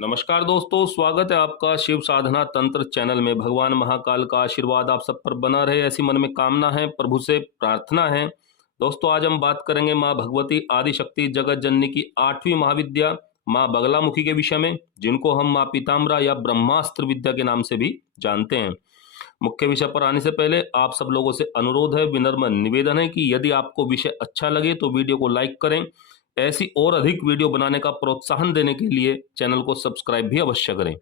नमस्कार दोस्तों, स्वागत है आपका शिव साधना तंत्र चैनल में। भगवान महाकाल का आशीर्वाद आप सब पर बना रहे, ऐसी मन में कामना है, प्रभु से प्रार्थना है। दोस्तों, आज हम बात करेंगे माँ भगवती आदिशक्ति जगत जननी की 8वीं महाविद्या माँ बगलामुखी के विषय में, जिनको हम माँ पीताम्बरा या ब्रह्मास्त्र विद्या के नाम से भी जानते हैं। मुख्य विषय पर आने से पहले आप सब लोगों से अनुरोध है, विनम्र निवेदन है कि यदि आपको विषय अच्छा लगे तो वीडियो को लाइक करें। ऐसी और अधिक वीडियो बनाने का प्रोत्साहन देने के लिए चैनल को सब्सक्राइब भी अवश्य करें।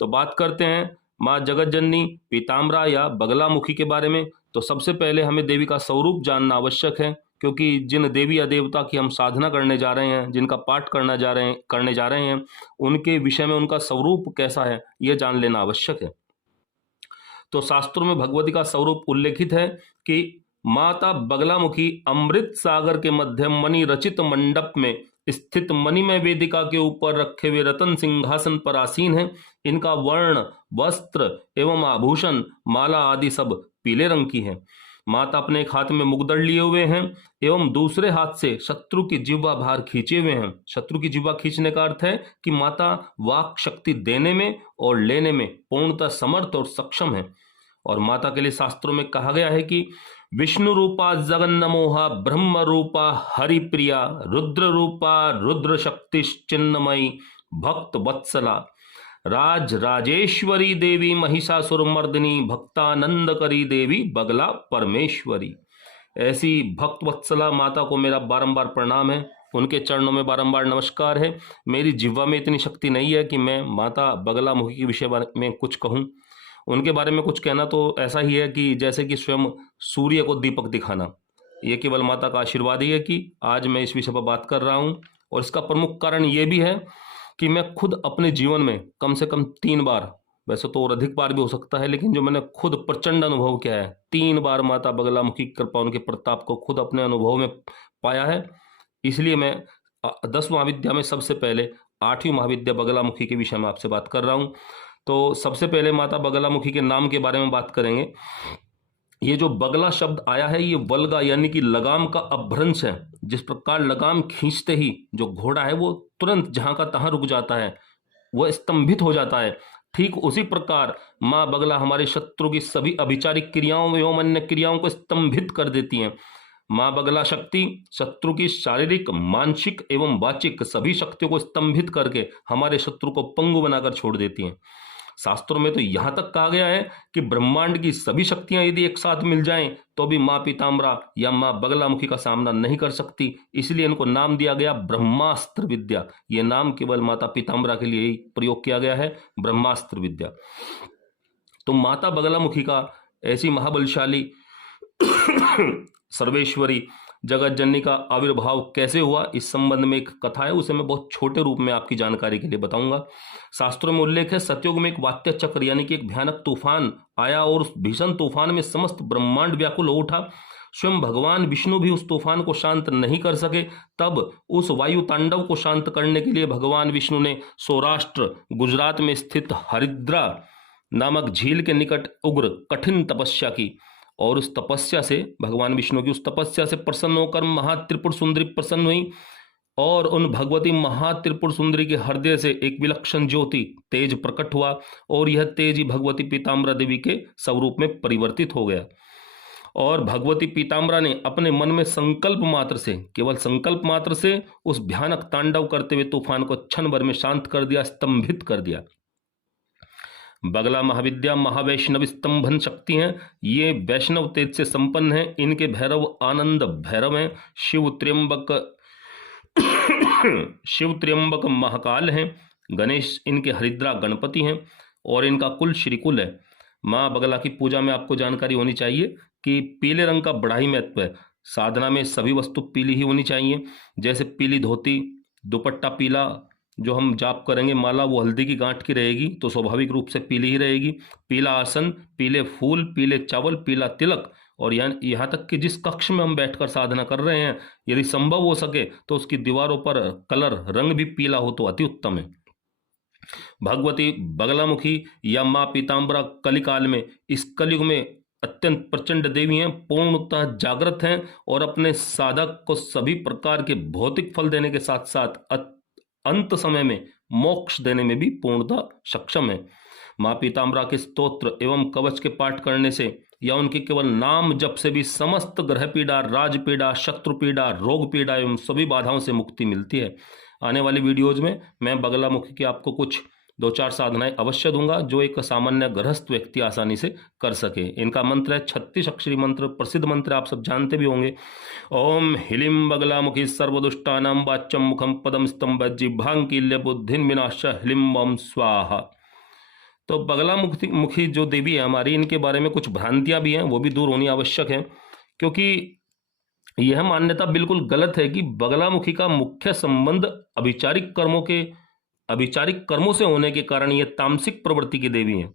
तो बात करते हैं माँ जगत जननी पीताम्बरा या बगलामुखी के बारे में। तो सबसे पहले हमें देवी का स्वरूप जानना आवश्यक है, क्योंकि जिन देवी या देवता की हम साधना करने जा रहे हैं, जिनका पाठ करने जा रहे हैं, उनके विषय में उनका स्वरूप कैसा है यह जान लेना आवश्यक है। तो शास्त्रों में भगवती का स्वरूप उल्लेखित है कि माता बगलामुखी अमृत सागर के मध्य मणि रचित मंडप में स्थित मणिमय वेदिका के ऊपर रखे हुए रतन सिंहासन पर आसीन है। इनका वर्ण, वस्त्र एवं आभूषण, माला आदि सब पीले रंग की है। माता अपने एक हाथ में मुगदड़ लिए हुए हैं एवं दूसरे हाथ से शत्रु की जिह्वा बाहर खींचे हुए हैं। शत्रु की जिह्वा खींचने का अर्थ है कि माता वाक शक्ति देने में और लेने में पूर्णतः समर्थ और सक्षम है। और माता के लिए शास्त्रों में कहा गया है कि विष्णु रूपा जगन्नमोहा, ब्रह्म रूपा हरिप्रिया, रुद्र रूपा रुद्र शक्ति चिन्मयी, भक्त वत्सला, राज राजेश्वरी देवी, महिषासुर मर्दिनी, भक्तानंद करी देवी, बगला परमेश्वरी। ऐसी भक्त वत्सला माता को मेरा बारंबार प्रणाम है, उनके चरणों में बारंबार नमस्कार है। मेरी जिह्वा में इतनी शक्ति नहीं है कि मैं माता बगलामुखी के विषय में कुछ कहूँ। उनके बारे में कुछ कहना तो ऐसा ही है कि जैसे कि स्वयं सूर्य को दीपक दिखाना। ये केवल माता का आशीर्वाद ही है कि आज मैं इस विषय पर बात कर रहा हूँ। और इसका प्रमुख कारण ये भी है कि मैं खुद अपने जीवन में कम से कम 3 बार, वैसे तो और अधिक बार भी हो सकता है, लेकिन जो मैंने खुद प्रचंड अनुभव किया है, 3 बार माता बगलामुखी की कृपा, उनके प्रताप को खुद अपने अनुभव में पाया है। इसलिए मैं 10 महाविद्या में सबसे पहले 8वीं महाविद्या बगलामुखी के विषय में आपसे बात कर रहा हूँ। तो सबसे पहले माता बगलामुखी के नाम के बारे में बात करेंगे। ये जो बगला शब्द आया है, ये वल्गा यानी कि लगाम का अपभ्रंश है। जिस प्रकार लगाम खींचते ही जो घोड़ा है वो तुरंत जहां का तहां रुक जाता है, वह स्तंभित हो जाता है, ठीक उसी प्रकार माँ बगला हमारे शत्रु की सभी अभिचारिक क्रियाओं एवं अन्य क्रियाओं को स्तंभित कर देती हैं। माँ बगला शक्ति शत्रु की शारीरिक, मानसिक एवं वाचिक सभी शक्तियों को स्तंभित करके हमारे शत्रु को पंगु बनाकर छोड़ देती हैं। शास्त्रों में तो यहां तक कहा गया है कि ब्रह्मांड की सभी शक्तियां यदि एक साथ मिल जाएं तो भी मां पीताम्बरा या मां बगलामुखी का सामना नहीं कर सकती। इसलिए इनको नाम दिया गया ब्रह्मास्त्र विद्या। यह नाम केवल माता पीताम्बरा के लिए ही प्रयोग किया गया है, ब्रह्मास्त्र विद्या। तो माता बगलामुखी का ऐसी महाबलशाली सर्वेश्वरी जगत जननी का आविर्भाव कैसे हुआ, इस संबंध में एक कथा है, उसे मैं बहुत छोटे रूप में आपकी जानकारी के लिए बताऊंगा। शास्त्रों में उल्लेख है, सतयुग में एक वात्य चक्र यानी कि एक भयानक तूफान आया और उस भीषण तूफान में समस्त ब्रह्मांड व्याकुल हो उठा। स्वयं भगवान विष्णु भी उस तूफान को शांत नहीं कर सके। तब उस वायु तांडव को शांत करने के लिए भगवान विष्णु ने सौराष्ट्र गुजरात में स्थित हरिद्रा नामक झील के निकट उग्र कठिन तपस्या की। और उस तपस्या से, भगवान विष्णु की उस तपस्या से प्रसन्न होकर महात्रिपुर सुंदरी प्रसन्न हुई और उन भगवती महात्रिपुर सुंदरी के हृदय से एक विलक्षण ज्योति तेज प्रकट हुआ और यह तेज ही भगवती पीताम्बरा देवी के स्वरूप में परिवर्तित हो गया। और भगवती पीताम्बरा ने अपने मन में संकल्प मात्र से, केवल संकल्प मात्र से उस भयानक तांडव करते हुए तूफान को क्षण भर में शांत कर दिया, स्तंभित कर दिया। बगला महाविद्या महावैष्णव स्तंभन शक्ति हैं। ये वैष्णव तेज से संपन्न है। इनके भैरव आनंद भैरव हैं। शिव त्र्यंबक महाकाल हैं। गणेश इनके हरिद्रा गणपति हैं और इनका कुल श्रीकुल है। माँ बगला की पूजा में आपको जानकारी होनी चाहिए कि पीले रंग का बड़ा ही महत्व है। साधना में सभी वस्तु पीली ही होनी चाहिए, जैसे पीली धोती, दुपट्टा पीला, जो हम जाप करेंगे माला वो हल्दी की गांठ की रहेगी तो स्वाभाविक रूप से पीली ही रहेगी। पीला आसन, पीले फूल, पीले चावल, पीला तिलक, और यहाँ तक कि जिस कक्ष में हम बैठकर साधना कर रहे हैं, यदि संभव हो सके तो उसकी दीवारों पर कलर रंग भी पीला हो तो अति उत्तम है। भगवती बगलामुखी या माँ पीताम्बरा कलिकाल में, इस कलयुग में अत्यंत प्रचंड देवी हैं, पूर्णतः जागृत हैं और अपने साधक को सभी प्रकार के भौतिक फल देने के साथ साथ अंत समय में मोक्ष देने में भी पूर्णतः सक्षम है। माँ पीताम्बरा के स्तोत्र एवं कवच के पाठ करने से या उनके केवल नाम जप से भी समस्त ग्रह पीड़ा, राज पीड़ा, शत्रु पीड़ा, रोग पीड़ा एवं सभी बाधाओं से मुक्ति मिलती है। आने वाली वीडियोज में मैं बगलामुखी की आपको कुछ 2-4 साधनाएं अवश्य दूंगा जो एक सामान्य गृहस्थ व्यक्ति आसानी से कर सके। इनका मंत्र है 36 अक्षरी मंत्र, प्रसिद्ध मंत्र, आप सब जानते भी होंगे। ओम ह्लीं बगलामुखी सर्वदुष्टानां वाच्यं मुखं पदम स्तंभ जिह्वांकील्य बुद्धिं विनाश ह्लीं ओम स्वाहा। तो बगलामुखी जो देवी है हमारी, इनके बारे में कुछ भ्रांतियां भी हैं, वो भी दूर होनी आवश्यक है, क्योंकि यह मान्यता बिल्कुल गलत है कि बगलामुखी का मुख्य संबंध अभिचारिक कर्मों से होने के कारण ये तामसिक प्रवृत्ति की देवी है।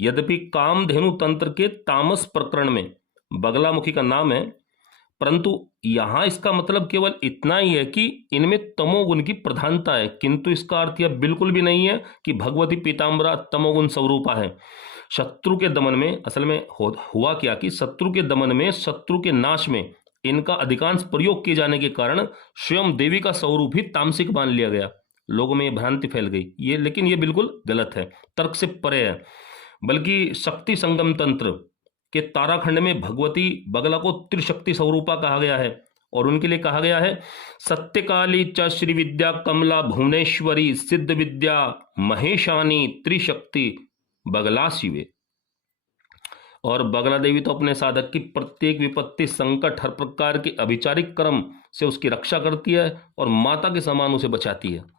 यद्यपि कामधेनु तंत्र के तामस प्रकरण में बगलामुखी का नाम है, परंतु यहां इसका मतलब केवल इतना ही है कि इनमें तमोगुण की प्रधानता है, किंतु इसका अर्थ यह बिल्कुल भी नहीं है कि भगवती पीताम्बरा तमोगुण स्वरूपा है। शत्रु के दमन में असल में हुआ क्या कि शत्रु के दमन में, शत्रु के नाश में इनका अधिकांश प्रयोग किए जाने के कारण स्वयं देवी का स्वरूप ही तामसिक मान लिया गया। लोगों में यह भ्रांति फैल गई, लेकिन ये बिल्कुल गलत है, तर्क से परे है। बल्कि शक्ति संगम तंत्र के ताराखंड में भगवती बगला को त्रिशक्ति स्वरूपा कहा गया है और उनके लिए कहा गया है सत्यकाली च श्री विद्या कमला भुवनेश्वरी सिद्ध विद्या महेशानी त्रिशक्ति बगला शिवे। और बगला देवी तो अपने साधक की प्रत्येक विपत्ति, संकट, हर प्रकार के अभिचारिक कर्म से उसकी रक्षा करती है और माता के समान उसे बचाती है।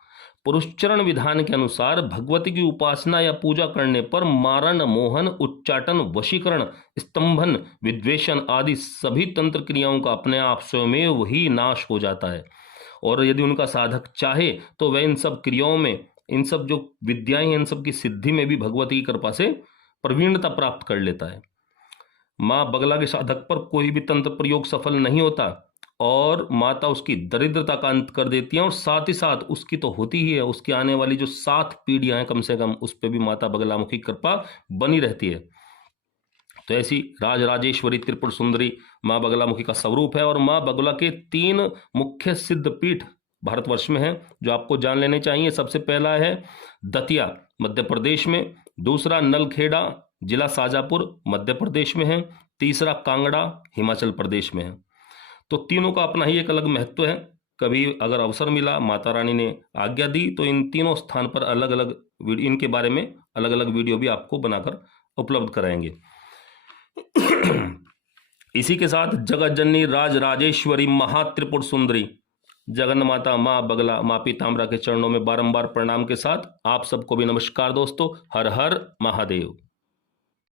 पुरुषचरण विधान के अनुसार भगवती की उपासना या पूजा करने पर मारण, मोहन, उच्चाटन, वशीकरण, स्तंभन, विद्वेषण आदि सभी तंत्र क्रियाओं का अपने आप स्वयं ही नाश हो जाता है। और यदि उनका साधक चाहे तो वह इन सब क्रियाओं में, इन सब जो विद्याएं हैं, इन सब की सिद्धि में भी भगवती की कृपा से प्रवीणता प्राप्त कर लेता है। माँ बगला के साधक पर कोई भी तंत्र प्रयोग सफल नहीं होता और माता उसकी दरिद्रता का अंत कर देती है, और साथ ही साथ उसकी तो होती ही है, उसकी आने वाली जो 7 पीढ़ियां हैं कम से कम, उस पर भी माता बगलामुखी कृपा बनी रहती है। तो ऐसी राजराजेश्वरी त्रिपुर सुंदरी माँ बगलामुखी का स्वरूप है। और माँ बगला के 3 मुख्य सिद्ध पीठ भारतवर्ष में हैं जो आपको जान लेने चाहिए। सबसे पहला है दतिया मध्य प्रदेश में, दूसरा नलखेड़ा जिला शाजापुर मध्य प्रदेश में है, तीसरा कांगड़ा हिमाचल प्रदेश में है। तो तीनों का अपना ही एक अलग महत्व है। कभी अगर अवसर मिला, माता रानी ने आज्ञा दी, तो इन तीनों स्थान पर अलग अलग इनके बारे में अलग अलग वीडियो भी आपको बनाकर उपलब्ध कराएंगे। इसी के साथ जगत जननी राजराजेश्वरी महात्रिपुर सुंदरी जगन माता माँ बगला माँ पीताम्बरा के चरणों में बारंबार प्रणाम के साथ आप सबको भी नमस्कार दोस्तों। हर हर महादेव।